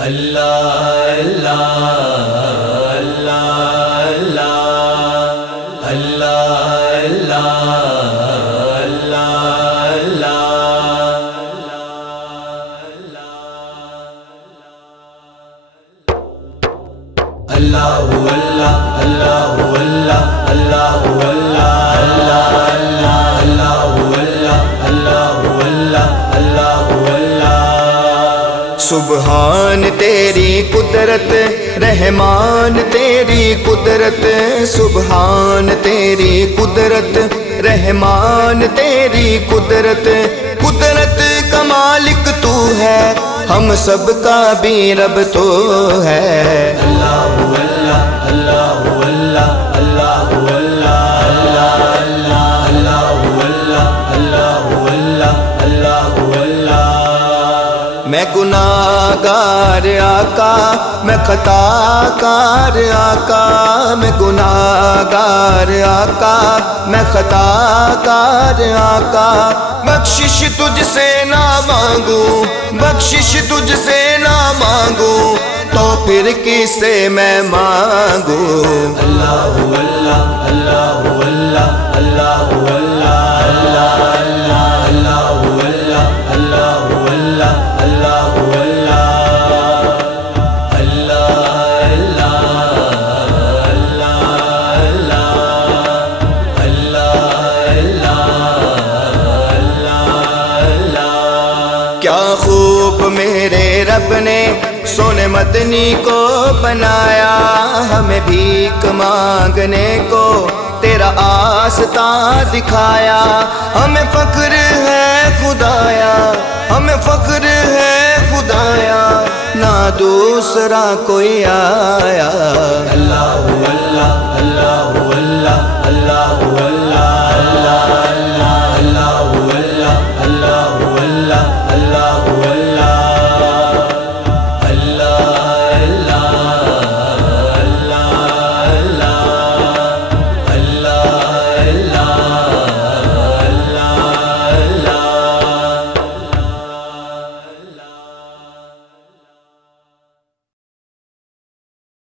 اللہ اللہ اللہ اللہ اللہ اللہ اللہ اللہ اللہ اللہ سبحان تیری قدرت رحمان تیری قدرت سبحان تیری قدرت رحمان تیری قدرت قدرت کا مالک تو ہے ہم سب کا بھی رب تو ہے اللہ اللہ اللہ اللہ اللہ میں گناہگار آقا میں خطا کار آقا میں گناہگار آقا میں خطا کار آقا بخشش تجھ سے نہ مانگوں بخشش تجھ سے نہ مانگوں تو پھر کس سے میں مانگوں اللہ اللہ اللہ اللہ اللہ کیا خوب میرے رب نے سونے مدنی کو بنایا ہمیں بھیک مانگنے کو تیرا آستاں دکھایا ہمیں فخر ہے خدایا ہمیں فخر ہے خدایا نہ دوسرا کوئی آیا اللہ اللہ اللہ اللہ اللہ